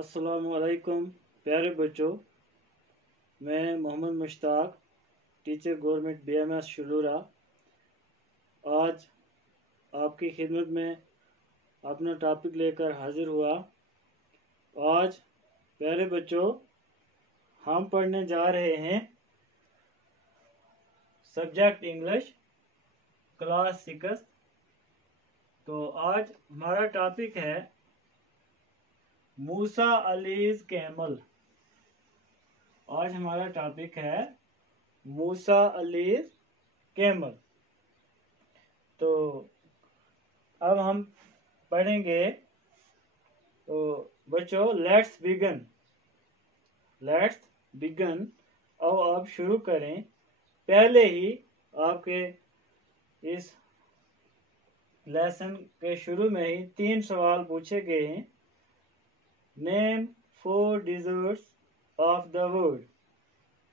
अस्सलामुअलैकुम प्यारे बच्चों, मैं Mohammad Mushtaq, teacher government BMS Shulura, आज आपकी खिदमत में अपना टॉपिक लेकर हाजिर हुआ। आज प्यारे बच्चों, हम पढ़ने जा रहे हैं सब्जेक्ट इंग्लिश क्लास 6। तो आज हमारा टॉपिक है मूसा अलीज कैमल। आज हमारा टॉपिक है मूसा अलीज कैमल। तो अब हम पढ़ेंगे। तो बच्चों, लेट्स बिगन। अब आप शुरू करें। पहले ही आपके इस लेसन के शुरू में ही 3 सवाल पूछे गए हैं। Name 4 deserts of the world.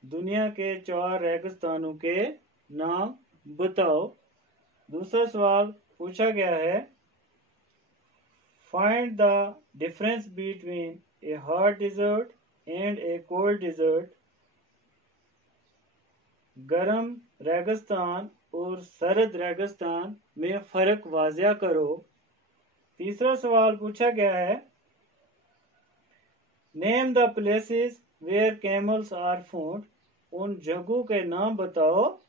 दुनिया के 4 रेगिस्तानों के नाम बताओ। दूसरा सवाल पूछा गया है, find the difference between A hot desert and A cold desert. गर्म रेगिस्तान और सर्द रेगिस्तान में फर्क वाज़िया करो। तीसरा सवाल पूछा गया है, name the places where camels are found. उन जगहों के नाम बताओ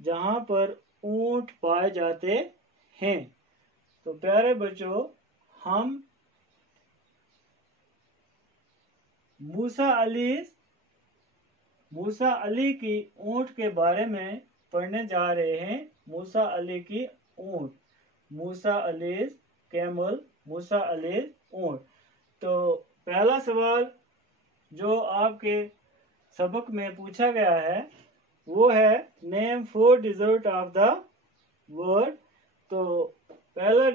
जहां पर ऊंट पाए जाते हैं। तो प्यारे बच्चों, हम मूसा अली की ऊंट के बारे में पढ़ने जा रहे हैं। मूसा अली की ऊंट, मूसा अलीज कैमल, मूसा अलीज ऊंट। तो पहला सवाल जो आपके सबक में पूछा गया है वो है, name 4 desert of the world. तो पहला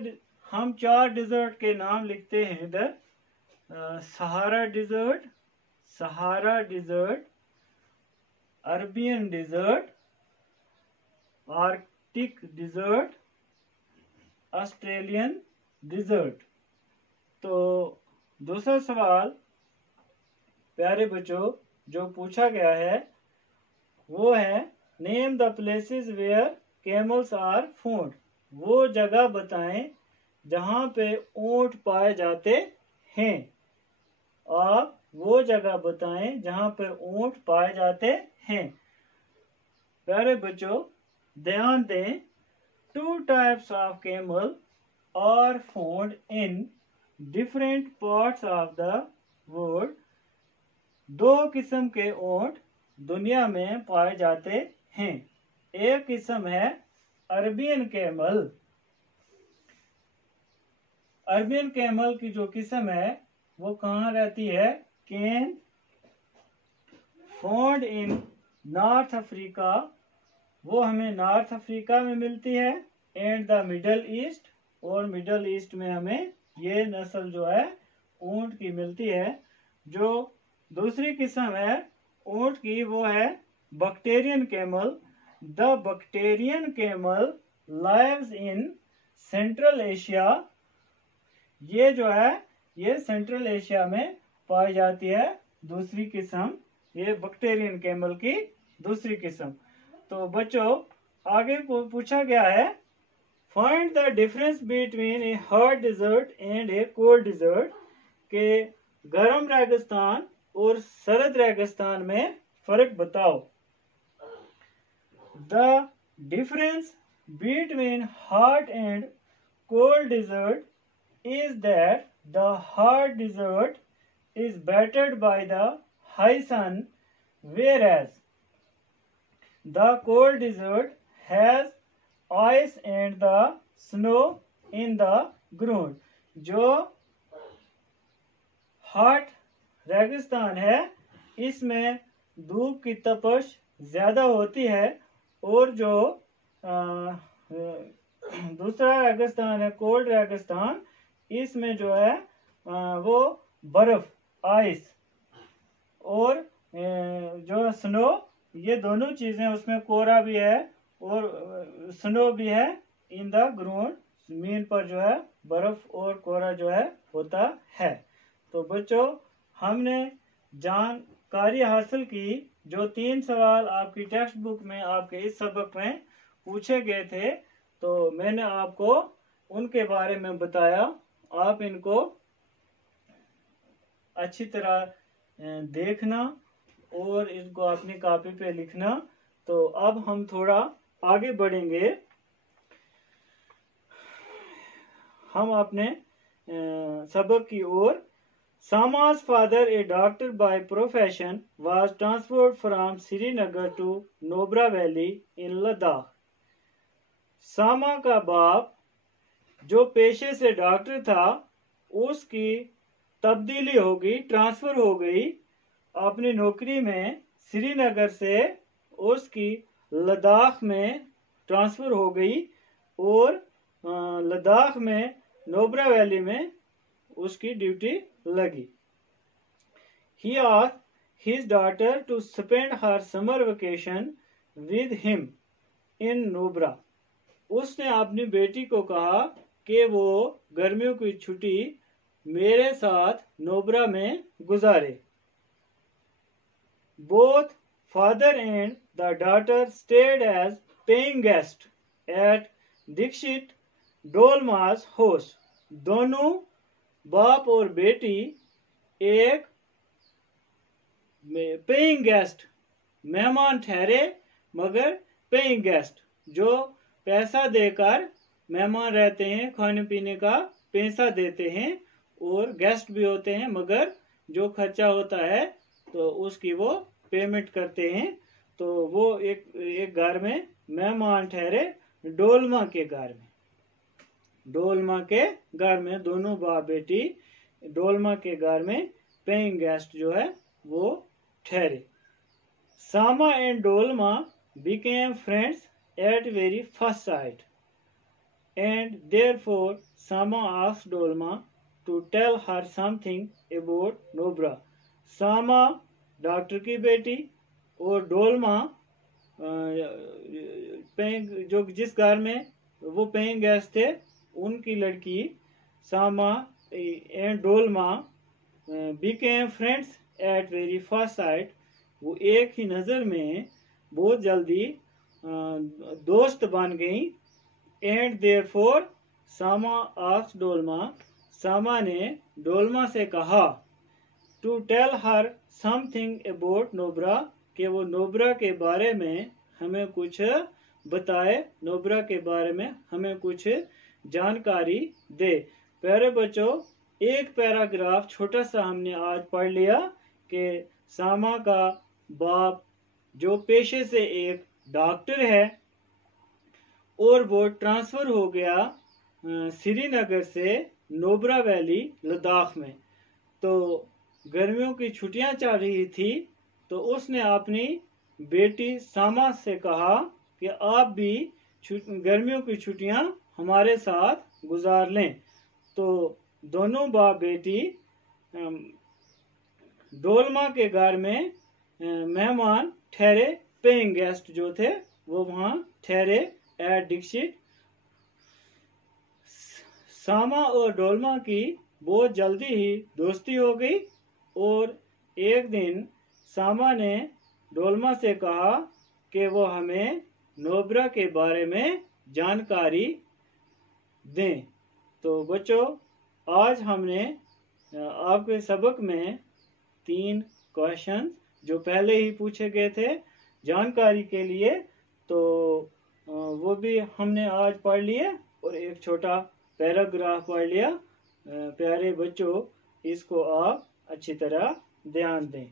हम 4 डिजर्ट के नाम लिखते हैं इधर। Sahara desert, Arabian desert, Arctic desert, Australian desert. तो दूसरा सवाल प्यारे बच्चों जो पूछा गया है वो है, name the places where camels are found. वो जगह बताएं जहां पे ऊंट पाए जाते हैं। आप वो जगह बताएं जहां पे ऊंट पाए जाते हैं। प्यारे बच्चों ध्यान दें, 2 types of camel are found in different parts of the world. 2 किस्म के ऊंट दुनिया में पाए जाते हैं। एक किस्म है अरबियन कैमल। अरबियन कैमल की जो किस्म है वो कहाँ रहती है? Can found in north Africa. वो हमें नॉर्थ अफ्रीका में मिलती है एंड द मिडल ईस्ट। और मिडल ईस्ट में हमें ये नस्ल जो है ऊंट की मिलती है। जो दूसरी किस्म है ऊंट की वो है Bactrian camel. The Bactrian camel lives in central Asia. ये जो है ये सेंट्रल एशिया में पाई जाती है। दूसरी किस्म ये बक्टेरियन कैमल की दूसरी किस्म। तो बच्चों आगे पूछा गया है, find the difference between A hot desert and A cold desert. के गर्म रेगिस्तान और सर्द रेगिस्तान में फर्क बताओ। The difference between hot and cold desert is that the hot desert is battered by the high sun, whereas the cold desert has ice and the snow in the ground. जो hot रेगिस्तान है इसमें धूप की तपश ज़्यादा होती है, और जो दूसरा रेगिस्तान है कोल्ड रेगिस्तान, इसमें जो है वो बर्फ, आइस और जो स्नो, ये दोनों चीज़ें, उसमें कोहरा भी है और स्नो भी है इन द ग्राउंड। जमीन पर जो है बर्फ और कोहरा जो है होता है। तो बच्चों हमने जानकारी हासिल की जो 3 सवाल आपकी टेक्स्ट बुक में आपके इस सबक में पूछे गए थे, तो मैंने आपको उनके बारे में बताया। आप इनको अच्छी तरह देखना और इनको अपनी कॉपी पे लिखना। तो अब हम थोड़ा आगे बढ़ेंगे। हम अपने सबक की ओर। Sama's father, a doctor by profession, was transferred from Srinagar to Nobra Valley in Ladakh. सामा का बाप जो पेशे से डॉक्टर था, उसकी तब्दीली हो गई, ट्रांसफर हो गई अपनी नौकरी में। श्रीनगर से उसकी लद्दाख में ट्रांसफर हो गई और लद्दाख में नोब्रा वैली में उसकी ड्यूटी लगी। He asked his daughter to spend her summer vacation with him in Nobra. उसने अपनी बेटी को कहा कि वो गर्मियों की छुट्टी मेरे साथ नोब्रा में गुजारे। Both father and the daughter stayed as paying guests at Dixit Dolma's house. दोनों बाप और बेटी एक पेइंग गेस्ट मेहमान ठहरे, मगर पेइंग गेस्ट जो पैसा देकर मेहमान रहते हैं, खाने पीने का पैसा देते हैं, और गेस्ट भी होते हैं मगर जो खर्चा होता है तो उसकी वो पेमेंट करते हैं। तो वो एक घर में मेहमान ठहरे डोलमा के घर में। डोलमा के घर में दोनों बाप बेटी डोलमा के घर में पेइंग गेस्ट जो है वो ठहरे। सामा and Dolma became friends at very first sight, and therefore Sama asked Dolma to tell her something about Nobra. Sama doctor की बेटी और डोलमा जो जिस घर में वो पेइंग गेस्ट थे उनकी लड़की सामा and Dolma became friends at very first sight. वो एक ही नज़र में बहुत जल्दी दोस्त बन गई। And therefore Sama asked Dolma, Sama ने डोलमा से कहा to tell her something about Nubra, कि वो नोब्रा के बारे में हमें कुछ बताए, नोब्रा के बारे में हमें कुछ जानकारी दे। प्यारे बच्चों, एक पैराग्राफ छोटा सा हमने आज पढ़ लिया कि सामा का बाप जो पेशे से एक डॉक्टर है और वो ट्रांसफर हो गया श्रीनगर से नोब्रा वैली लद्दाख में। तो गर्मियों की छुट्टियां चल रही थी, तो उसने अपनी बेटी सामा से कहा कि आप भी गर्मियों की छुट्टियां हमारे साथ गुजार लें। तो दोनों बाप बेटी डोलमा के घर में मेहमान ठहरे, पेइंग गेस्ट जो थे वो वहाँ ठहरे एट डिक्सिट। सामा और डोलमा की बहुत जल्दी ही दोस्ती हो गई और एक दिन सामा ने डोलमा से कहा कि वो हमें नोब्रा के बारे में जानकारी दें। तो बच्चों, आज हमने आपके सबक में 3 क्वेश्चन जो पहले ही पूछे गए थे जानकारी के लिए, तो वो भी हमने आज पढ़ लिए और एक छोटा पैराग्राफ पढ़ लिया। प्यारे बच्चों, इसको आप अच्छी तरह ध्यान दें।